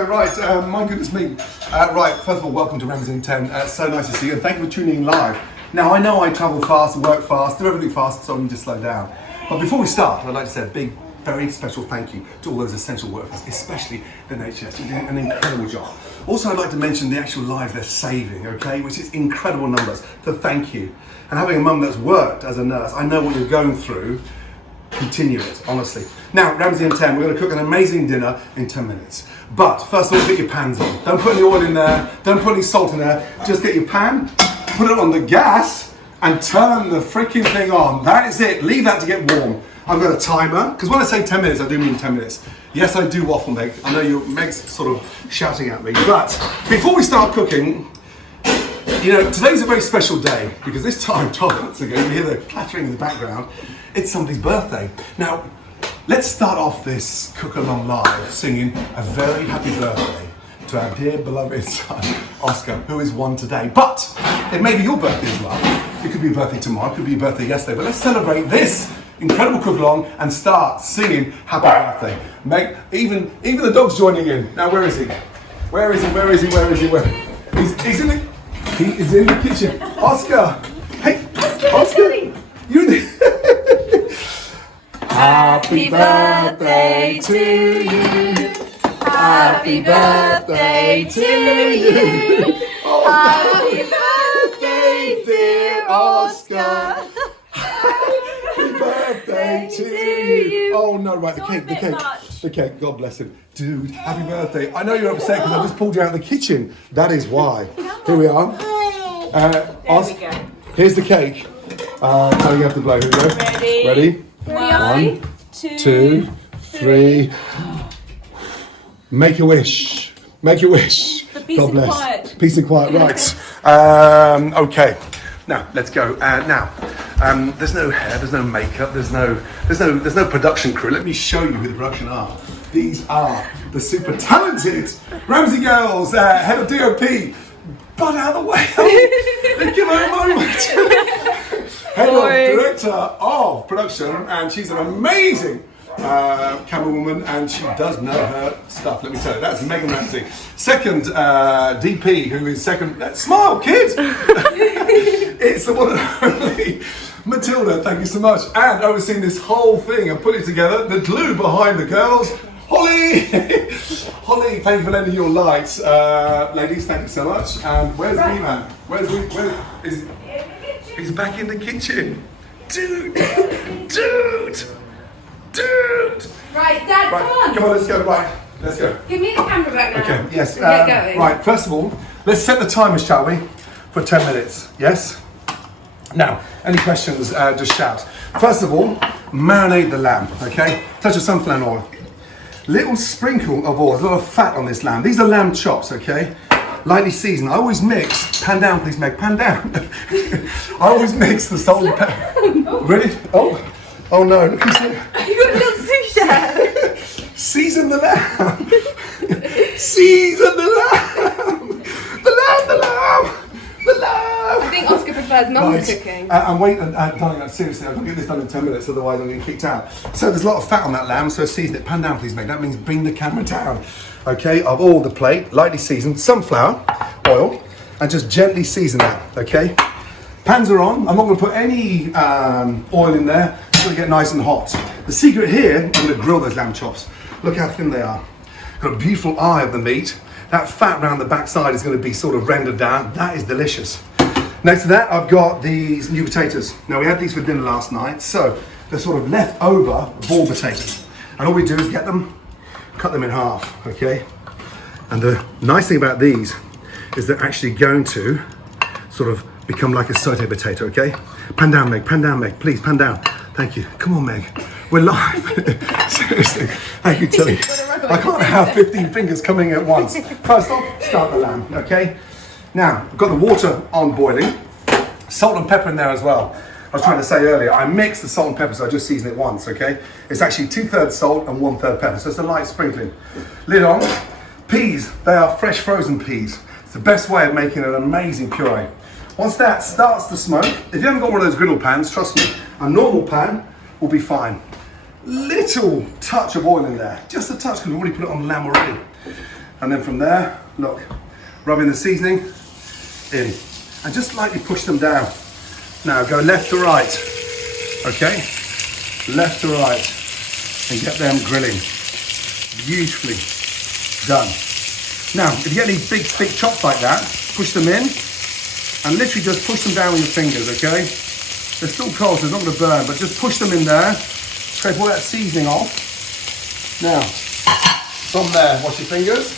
show. Right, my goodness me. Right, first of all, welcome to Ramsay in 10. So nice to see you, and thank you for tuning in live. Now, I know I travel fast, work fast, do everything fast, so I need to slow down. But before we start, I'd like to say a big, very special thank you to all those essential workers, especially the NHS, who are doing an incredible job. Also, I'd like to mention the actual lives they're saving, okay, which is incredible numbers, so thank you. And having a mum that's worked as a nurse, I know what you're going through. Continue it, honestly. Now, Ramsay in 10, we're going to cook an amazing dinner in 10 minutes. But first of all, get your pans on. Don't put any oil in there, don't put any salt in there. Just get your pan, put it on the gas, and turn the freaking thing on. That is it. Leave that to get warm. I've got a timer, because when I say 10 minutes, I do mean 10 minutes. Yes, I do waffle, Meg. I know Meg's sort of shouting at me. But before we start cooking, you know, today's a very special day, because this time, 12 months ago, you hear the clattering in the background, it's somebody's birthday. Now, let's start off this cook-along live singing a very happy birthday to our dear beloved son, Oscar, who is 1 today. But it may be your birthday as well. It could be your birthday tomorrow, it could be your birthday yesterday, but let's celebrate this incredible cook-along and start singing happy birthday. Meg, even the dog's joining in. Now, where is he? Where is he? Where is he? Where is he? Where? He's in the... He is in the kitchen. Oscar! Hey! Oscar! You're in the... Happy birthday to you. Happy birthday to you. Happy birthday, dear Oscar. Happy birthday to you. Oh no, right, the cake, God bless him. Dude, happy birthday. I know you're upset because I just pulled you out of the kitchen. That is why. Here we are. Oscar, here's the cake. Now you have to blow. Here we go. Ready? 1, 2, 3. Make a wish. Make a wish. God bless. Quiet. Peace and quiet. Right. Okay. Now let's go. There's no hair. There's no makeup. There's no production crew. Let me show you who the production are. These are the super talented Ramsay girls. Head of DOP. Butt out of the way. Let's give her a moment. Head of Director of Production, and she's an amazing camerawoman, and she does know her stuff, let me tell you. That's Megan Ramsay. Second DP, who is second... Smile, kid! It's the one and only Matilda, thank you so much. And overseeing this whole thing and putting it together, the glue behind the girls, Holly! Holly, thank you for lending your lights. Ladies, thank you so much. And where's the man? Where is he's back in the kitchen. Dude! Right, Dad, come on, let's go. Right, let's go. Give me the camera back now. Okay, yes. Get going. Right, first of all, let's set the timer, shall we? For 10 minutes, yes? Now, any questions, just shout. First of all, marinate the lamb, okay? Touch of sunflower oil. Little sprinkle of oil, a lot of fat on this lamb. These are lamb chops, okay? Lightly seasoned. I always mix, pan down please Meg, pan down. I always mix the salt and pepper. Ready? Oh no, look who's here. You got a little sous chef. Season the lamb. Season the lamb. The lamb. I think Oscar prefers non-cooking. And wait, darling, seriously, I've got to get this done in 10 minutes, otherwise I'm getting kicked out. So there's a lot of fat on that lamb, so season it. Pan down please Meg. That means bring the camera down. Okay, of all the plate, lightly seasoned, sunflower oil, and just gently season that, okay? Pans are on. I'm not going to put any oil in there. It's going to get nice and hot. The secret here, I'm going to grill those lamb chops. Look how thin they are. Got a beautiful eye of the meat. That fat around the backside is going to be sort of rendered down. That is delicious. Next to that, I've got these new potatoes. Now, we had these for dinner last night, so they're sort of leftover ball potatoes. And all we do is get them, cut them in half, okay? And the nice thing about these is they're actually going to sort of become like a sauté potato, okay? Pan down, Meg, please, pan down. Thank you. Come on, Meg. We're live. Seriously. Thank you, Tilly. I can't have 15 fingers coming at once. First off, start the lamb, okay? Now, I've got the water on boiling. Salt and pepper in there as well. I was trying to say earlier, I mix the salt and pepper, so I just season it once, okay? It's actually 2/3 salt and 1/3 pepper, so it's a light sprinkling. Lid on. Peas, they are fresh frozen peas. It's the best way of making an amazing puree. Once that starts to smoke, if you haven't got one of those griddle pans, trust me, a normal pan will be fine. Little touch of oil in there, just a touch, because we've already put it on the lamb already. And then from there, look, rub in the seasoning, in. And just lightly push them down. Now go left to right, okay? Left to right, and get them grilling. Beautifully done. Now, if you get any big, thick chops like that, push them in, and literally just push them down with your fingers, okay? They're still cold, so it's not gonna burn, but just push them in there, scrape all that seasoning off. Now, from there, wash your fingers.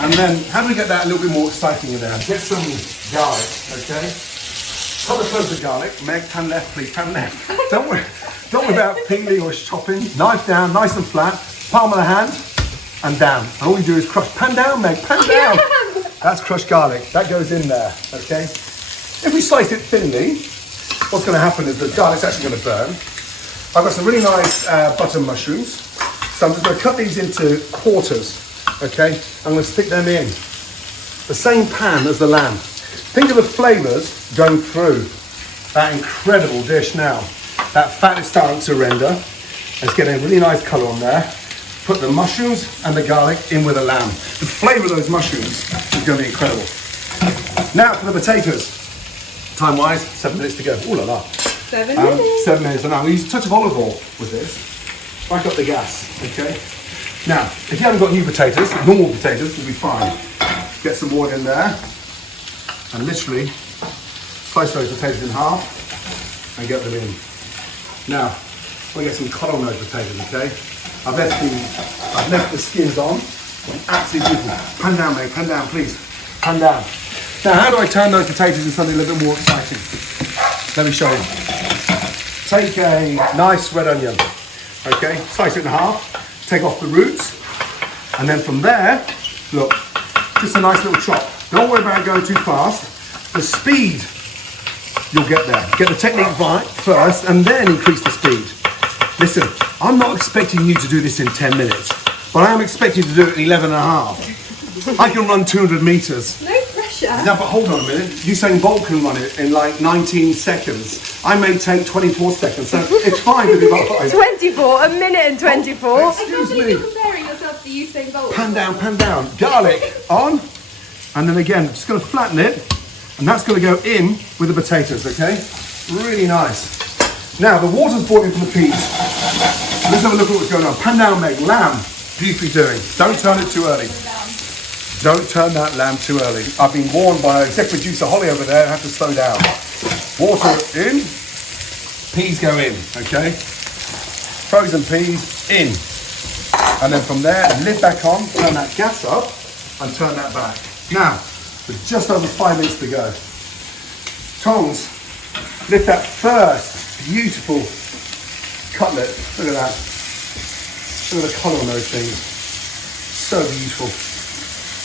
And then, how do we get that a little bit more exciting in there? Get some garlic, okay? Cut a clove of garlic. Meg, pan left, please, pan left. Don't worry about peeling or chopping. Knife down, nice and flat. Palm of the hand, and down. And all you do is crush. Pan down, Meg, pan down. That's crushed garlic. That goes in there, okay? If we slice it thinly, what's going to happen is the garlic's actually going to burn. I've got some really nice butter mushrooms. So I'm just going to cut these into quarters, okay? I'm going to stick them in the same pan as the lamb. Think of the flavours going through that incredible dish now. That fat is starting to render. It's getting a really nice colour on there. Put the mushrooms and the garlic in with the lamb. The flavour of those mushrooms is going to be incredible. Now for the potatoes. Time-wise, 7 minutes to go. Ooh la la. 7 minutes. 7 minutes. And now we use a touch of olive oil with this. Back up the gas, okay? Now, if you haven't got new potatoes, normal potatoes will be fine. Get some water in there. And literally slice those potatoes in half and get them in. Now, we'll get some colour on those potatoes, okay? I've left the skins on. Absolutely beautiful. Pan down, mate, pan down, please. Pan down. Now, how do I turn those potatoes into something a little bit more exciting? Let me show you. Take a nice red onion, okay? Slice it in half, take off the roots, and then from there, look, just a nice little chop. Don't worry about going too fast. The speed, you'll get there. Get the technique right first, and then increase the speed. Listen, I'm not expecting you to do this in 10 minutes, but I am expecting you to do it in 11 and a half. I can run 200 meters. No pressure. Now, but hold on a minute. Usain Bolt can run it in like 19 seconds. I may take 24 seconds, so it's fine to be like 24, a minute and 24. Excuse me. You're comparing yourself to Usain Bolt. Pan down, pan down. Garlic on. And then again, just going to flatten it. And that's going to go in with the potatoes, okay? Really nice. Now, the water's boiling from the peas. Let's have a look at what's going on. Pan down, Meg. Lamb. Beautifully doing. Don't turn it too early. Don't turn that lamb too early. I've been warned by exec producer Holly over there, I have to slow down. Water in, peas go in, okay? Frozen peas in. And then from there, lid back on, turn that gas up, and turn that back. Now, with just over 5 minutes to go. Tongs, lift that first beautiful cutlet. Look at that. Look at the colour on those things. So beautiful.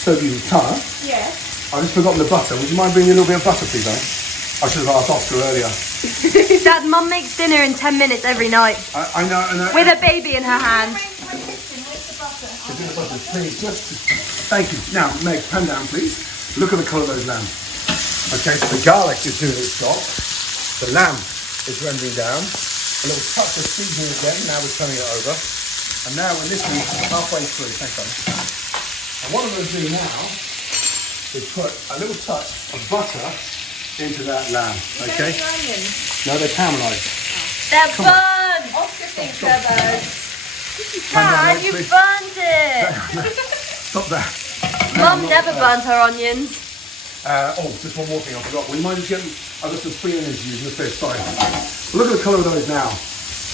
So beautiful. Tana? Yes. I've just forgotten the butter. Would you mind bringing a little bit of butter, please, eh? I should have asked Oscar earlier. Dad, Mum makes dinner in 10 minutes every night. I know. With a baby in her hand. Please, thank you. Now, Meg, pan down, please. Look at the colour of those lamb. Okay, so the garlic is doing its job. The lamb is rendering down. A little touch of seasoning again. Now we're turning it over. And now we're literally halfway through. Thanks, honey. And what I'm going to do now is put a little touch of butter into that lamb. Okay? No, they're caramelised. They're burned! Oscar thinks they're birds. Dad, you burnt it! Stop that. Mum never burns her onions. Just one more thing I forgot. Would you mind just getting... I've got some free energy in the fish, sorry. Look at the colour of those now.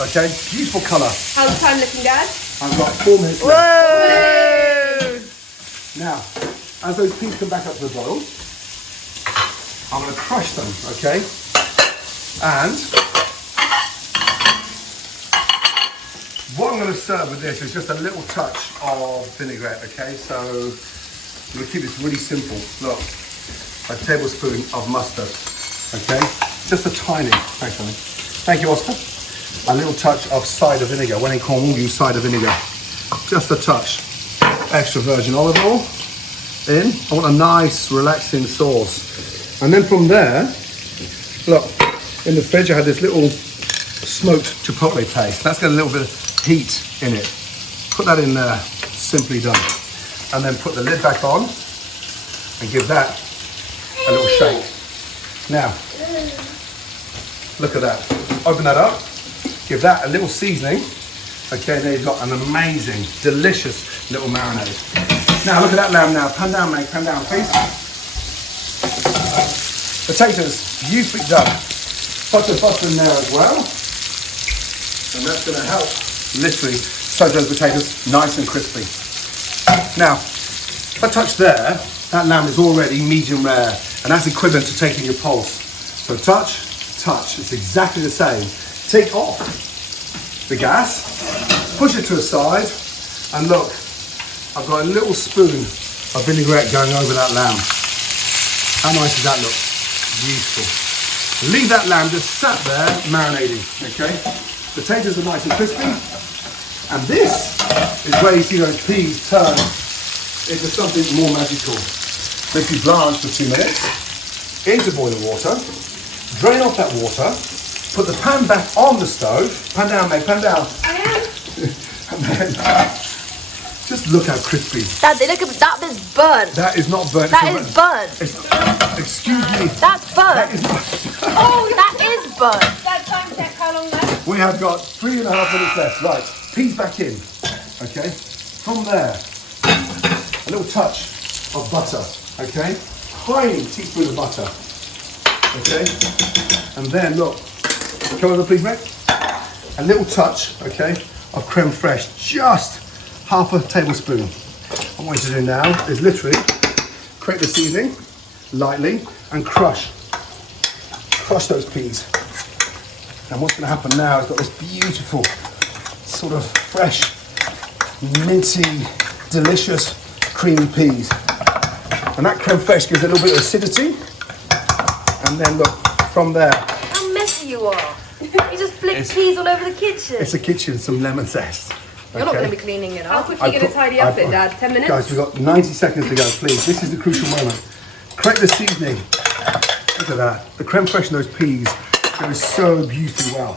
Okay? Beautiful colour. How's the time looking, Dad? I've got 4 minutes left. Whoa! Now, as those peas come back up to the boil, I'm going to crush them, okay? And what I'm going to serve with this is just a little touch of vinaigrette, okay? So I'm going to keep this really simple. Look, a tablespoon of mustard, okay? Just a tiny, thanks, honey. Thank you, Oscar. A little touch of cider vinegar. When in Cornwall, use cider vinegar. Just a touch. Extra virgin olive oil in. I want a nice, relaxing sauce. And then from there, look, in the fridge I had this little smoked chipotle paste. That's got a little bit of heat in it. Put that in there. Simply done. and then put the lid back on and give that a little shake. Now, look at that. Open that up, give that a little seasoning. Okay, there you've got an amazing, delicious little marinade. Now look at that lamb now. Pan down, mate, pan down, please. Potatoes, beautifully done. Butter in there as well. And that's going to help literally soak those potatoes nice and crispy. Now, if I touch there, that lamb is already medium rare, and that's equivalent to taking your pulse. So touch, it's exactly the same. Take off the gas, push it to a side, and look, I've got a little spoon of vinaigrette going over that lamb. How nice does that look? Beautiful. Leave that lamb just sat there marinating, okay? Potatoes are nice and crispy. And this is where you see those peas turn into something more magical. Basically blanch for 2 minutes, into boiling water, drain off that water, put the pan back on the stove. Pan down, mate, pan down. And then, just look how crispy. Dad, look at that is burnt. That is not burnt. That is burnt. Excuse me. That's burnt. That is not. Oh, that is burnt. That time check, how long left? We have got 3.5 minutes left. Right, peas back in. Okay. From there, a little touch of butter. Okay. Tiny teaspoon of butter. Okay. And then look. Come over, please, mate. A little touch. Okay. Of creme fraiche. Just half a tablespoon. What I want you to do now is literally create the seasoning lightly and crush those peas. And what's going to happen now is got this beautiful sort of fresh, minty, delicious, creamy peas. And that creme fraiche gives it a little bit of acidity. And then look, from there. How messy you are. You just flick peas all over the kitchen. It's a kitchen, some lemon zest. You're not going to be cleaning it How up. quickly are you going to tidy up it, Dad? 10 minutes? Guys, we've got 90 seconds to go, please. This is the crucial moment. Create the seasoning. Look at that. The creme fraiche and those peas go so beautifully well.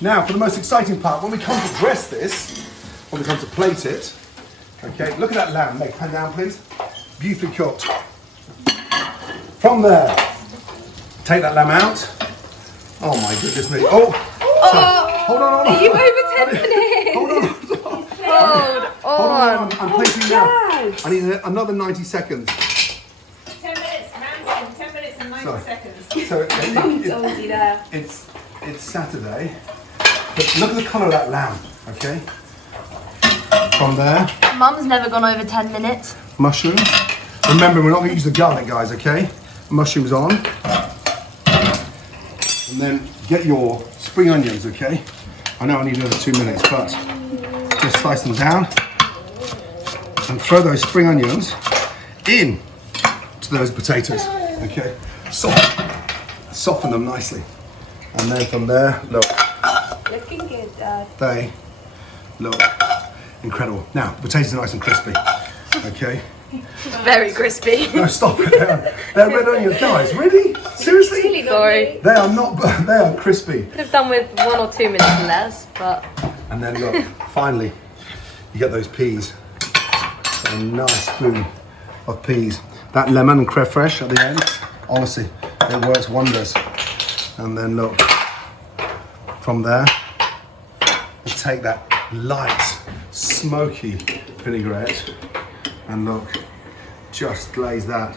Now, for the most exciting part, when we come to dress this, when we come to plate it, okay, look at that lamb. Make pan down, please. Beautifully cooked. From there, take that lamb out. Oh my goodness me. Oh! Hold on. Are you over 10 minutes? Hold on. Hold on. I'm plating now. I need another 90 seconds. 10 minutes, Ramsay, 10 minutes and 90 seconds. So Told you there. it's Saturday. But look at the colour of that lamb, okay? From there, Mum's never gone over 10 minutes. mushrooms. Remember, we're not going to use the garlic, guys, okay? Mushrooms on. And then get your spring onions, okay? I know I need another 2 minutes, but just slice them down and throw those spring onions in to those potatoes, okay? Soften them nicely. And then from there, look, Looking good, Dad. they look incredible. Now, potatoes are nice and crispy, okay? Very crispy. No, stop it. They're red onions, guys. Really? Seriously? Sorry. They are not. They are crispy. Could have done with 1 or 2 minutes less, but And then look, finally, you get those peas. A nice spoon of peas. That lemon and creme fraiche at the end, honestly, it works wonders. And then look, from there, you take that light, smoky vinaigrette, and look, just glaze that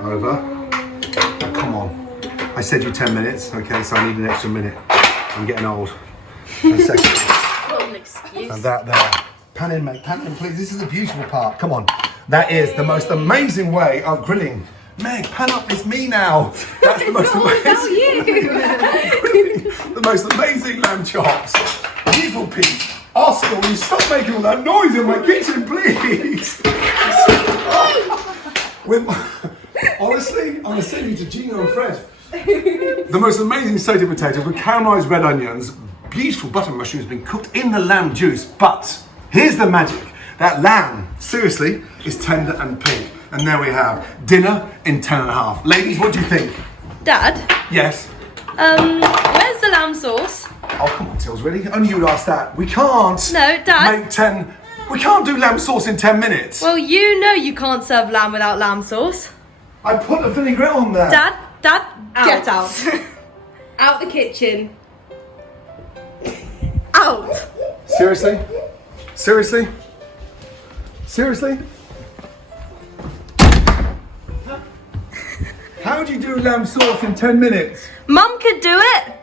over. Now, come on. I said you 10 minutes, okay, so I need an extra minute. I'm getting old. A second. what an excuse. And that there. Pan in, mate, pan in, please. This is the beautiful part. Come on. That is the most amazing way of grilling. Meg, pan up, it's me now. That's the most amazing. The most amazing lamb chops. Beautiful peas. Oscar, will you stop making all that noise in my kitchen, please? Honestly, I'm going to send you to Gino and Fred. The most amazing sauteed potatoes with caramelised red onions, beautiful butter mushrooms being cooked in the lamb juice. But here's the magic. That lamb, seriously, is tender and pink. And there we have dinner in 10 and a half. Ladies, what do you think? Dad, Yes? where's the lamb sauce? Oh, come on, Tills, really? Only you would ask that. We can't No, Dad. make 10 We can't do lamb sauce in 10 minutes. Well, you know you can't serve lamb without lamb sauce. I put a vinaigrette on there. Dad, get out. Out the kitchen. Out. Seriously? Seriously? Seriously? How do you do lamb sauce in 10 minutes? Mum could do it.